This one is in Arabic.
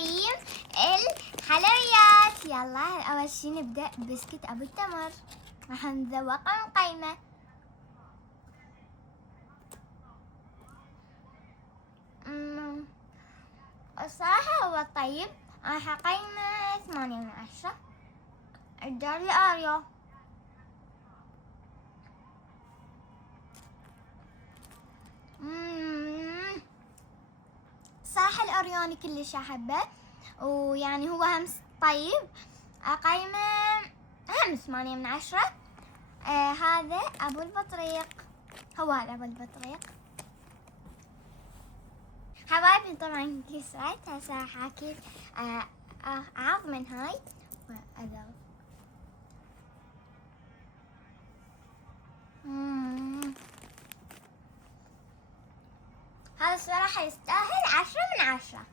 تقييم الحلويات. يلا أول شي نبدأ بسكت أبو التمر، راح نذوقه ونقيمه. الصراحة هو طيب، راح أقيمه 8/10. الداري أوريو. صراحة الأوريوني كلش أحبه، ويعني هو همس طيب، أقيمه هم 8/10. هذا أبو البطريق، هو هذا أبو البطريق حبايبي. طبعا كسرت هسه راح أكل عظم من هاي وأذوق. هذا الصراحة يستاهل 10/10.